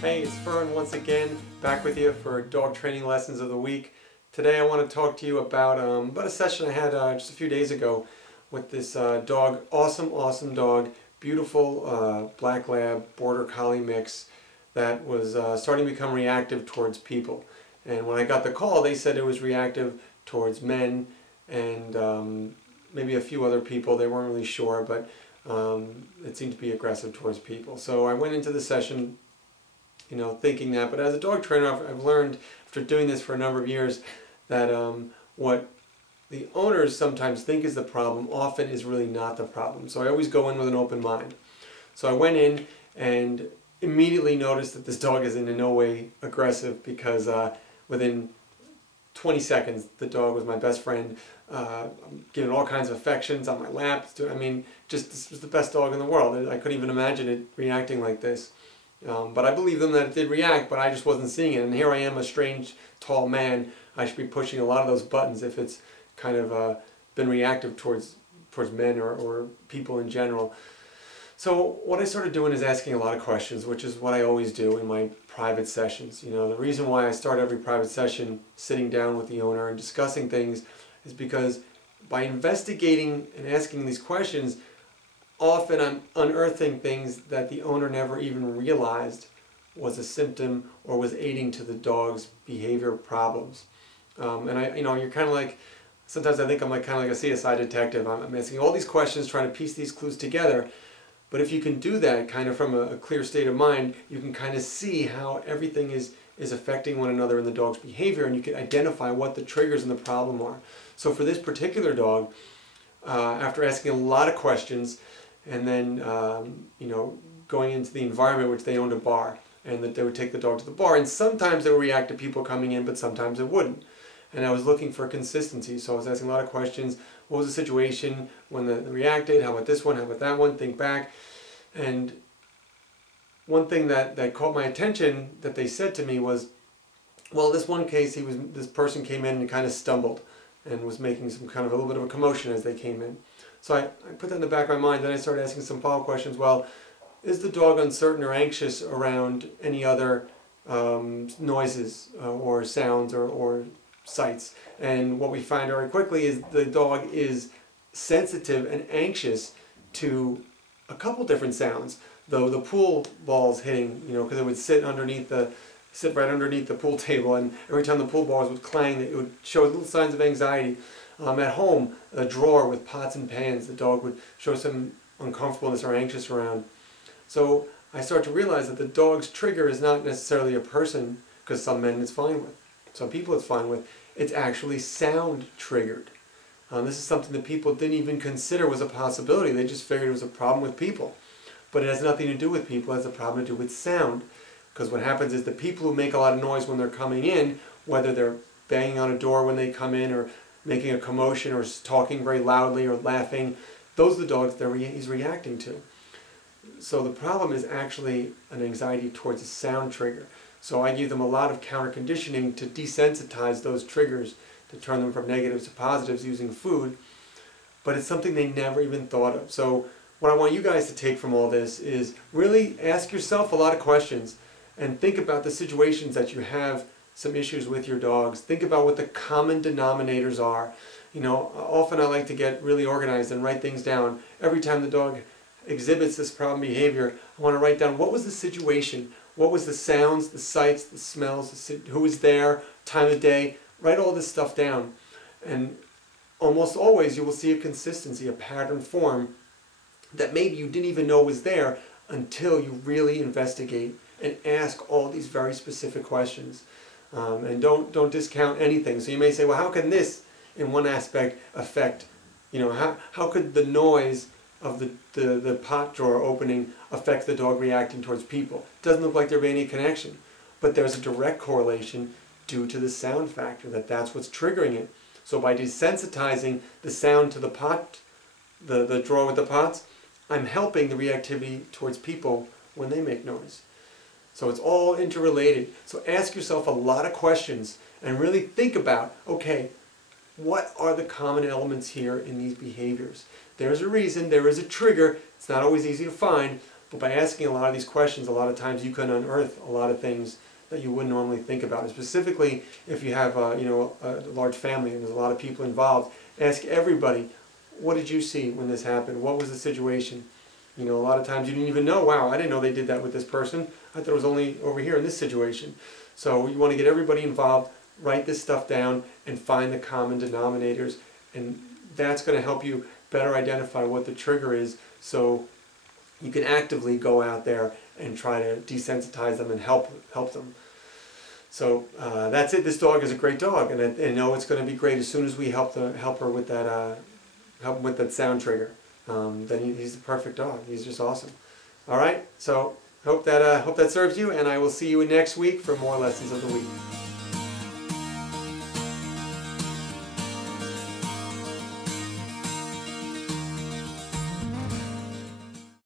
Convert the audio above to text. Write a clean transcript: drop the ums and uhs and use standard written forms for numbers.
Hey, it's Fern once again, back with you for dog training lessons of the week. Today I want to talk to you about a session I had just a few days ago with this dog, awesome dog, beautiful black lab border collie mix that was starting to become reactive towards people. And when I got the call, they said it was reactive towards men and maybe a few other people. They weren't really sure, but it seemed to be aggressive towards people. So I went into the session thinking that. But as a dog trainer, I've learned after doing this for a number of years that what the owners sometimes think is the problem often is really not the problem. So I always go in with an open mind. So I went in and immediately noticed that this dog is in no way aggressive because within 20 seconds the dog was my best friend, giving all kinds of affections on my lap. I mean, just this was the best dog in the world. I couldn't even imagine it reacting like this. But I believe them that it did react, but I just wasn't seeing it. And here I am, a strange, tall man. I should be pushing a lot of those buttons if it's kind of been reactive towards men or people in general. So what I started doing is asking a lot of questions, which is what I always do in my private sessions. The reason why I start every private session sitting down with the owner and discussing things is because by investigating and asking these questions, often I'm unearthing things that the owner never even realized was a symptom or was aiding to the dog's behavior problems. And you're kind of like, sometimes I think I'm kind of like a CSI detective. I'm asking all these questions, trying to piece these clues together. But if you can do that kind of from a clear state of mind, you can kind of see how everything is affecting one another in the dog's behavior, and you can identify what the triggers and the problem are. So for this particular dog, after asking a lot of questions, and then going into the environment, which they owned a bar, and that they would take the dog to the bar, and sometimes they would react to people coming in, but sometimes it wouldn't. And I was looking for consistency, so I was asking a lot of questions. What was the situation when they reacted? How about this one? How about that one? Think back. And one thing that caught my attention that they said to me was, well, this one case, this person came in and kind of stumbled and was making some kind of a little bit of a commotion as they came in. So I put that in the back of my mind, then I started asking some follow-up questions. Well, is the dog uncertain or anxious around any other noises or sounds or sights? And what we find very quickly is the dog is sensitive and anxious to a couple different sounds. Though the pool balls hitting, because it would sit right underneath the pool table, and every time the pool balls would clang, it would show little signs of anxiety. At home, a drawer with pots and pans, the dog would show some uncomfortableness or anxious around. So I start to realize that the dog's trigger is not necessarily a person, because some men it's fine with, some people it's fine with. It's actually sound triggered. This is something that people didn't even consider was a possibility. They just figured it was a problem with people. But it has nothing to do with people, it has a problem to do with sound. Because what happens is the people who make a lot of noise when they're coming in, whether they're banging on a door when they come in or making a commotion or talking very loudly or laughing, those are the dogs that he's reacting to. So the problem is actually an anxiety towards a sound trigger. So I give them a lot of counter conditioning to desensitize those triggers, to turn them from negatives to positives using food, but it's something they never even thought of. So what I want you guys to take from all this is really ask yourself a lot of questions and think about the situations that you have some issues with your dogs. Think about what the common denominators are. Often I like to get really organized and write things down. Every time the dog exhibits this problem behavior, I want to write down what was the situation, what was the sounds, the sights, the smells, who was there, time of day. Write all this stuff down. And almost always you will see a consistency, a pattern form that maybe you didn't even know was there until you really investigate and ask all these very specific questions. And don't discount anything. So you may say, well, how can this in one aspect affect, how could the noise of the pot drawer opening affect the dog reacting towards people? It doesn't look like there'd be any connection, but there's a direct correlation due to the sound factor, that's what's triggering it. So by desensitizing the sound to the pot, the drawer with the pots, I'm helping the reactivity towards people when they make noise. So it's all interrelated. So ask yourself a lot of questions and really think about, okay, what are the common elements here in these behaviors? There's a reason, there is a trigger. It's not always easy to find, But by asking a lot of these questions, a lot of times you can unearth a lot of things that you wouldn't normally think about. And specifically, if you have a large family and there's a lot of people involved, ask everybody, what did you see when this happened? What was the situation? A lot of times you didn't even know, wow, I didn't know they did that with this person. I thought it was only over here in this situation. So you want to get everybody involved, write this stuff down, and find the common denominators. And that's going to help you better identify what the trigger is, so you can actively go out there and try to desensitize them and help them. So that's it. This dog is a great dog, and I know it's going to be great as soon as we help her with that sound trigger. Then he's the perfect dog. He's just awesome. All right. So hope that serves you, and I will see you next week for more lessons of the week.